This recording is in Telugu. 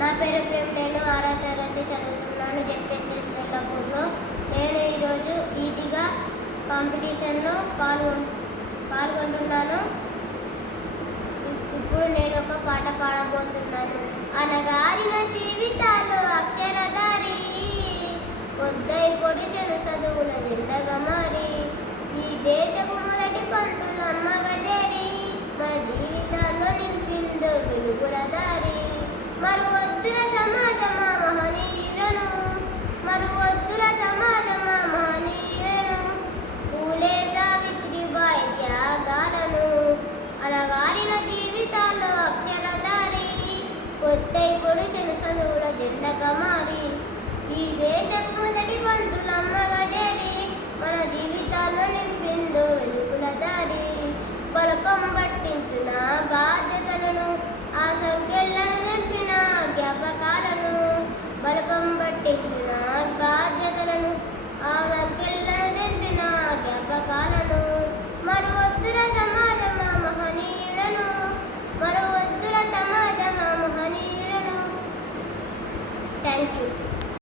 నా పేరు ప్రేమ్. నేను 6వ తరగతి చదువుతున్నాను జెడ్పిహెచ్ఎస్ తెల్లపూర్లో. నేను ఈరోజు ఈజీగా కాంపిటీషన్లో పాల్గొంటున్నాను. ఇప్పుడు నేను ఒక పాట పాడబోతున్నాను. అనగారిన జీవితాల్లో అక్షరధారి, పొద్దై పొడిసెను చదువుల జెండగా మారి, ఈ దేశపు మొదటి పంతులు అమ్మగా చేరి, మన జీవితాల్లో నింపిందో వెలుగుల దారి. మరువొద్దుల సమాజమా మహనీయులను, మరువొద్దుల సమాజమా మహనీయులను, పూలే సావిత్రిబాయి త్యాగాలను. అలగారిన జీవితాల్లో అక్షరధారి, పొద్దై పొడిసెను చదువుల జెండగా మారి, ఈ దేశపు మొదటి పంతులమ్మగా చేరి, మన జీవితాల్లో నింపిందో వెలుగుల దారి. బలపం పట్టించిన బాధ్యతలను, ఆ సంఖ్యలను నింపిన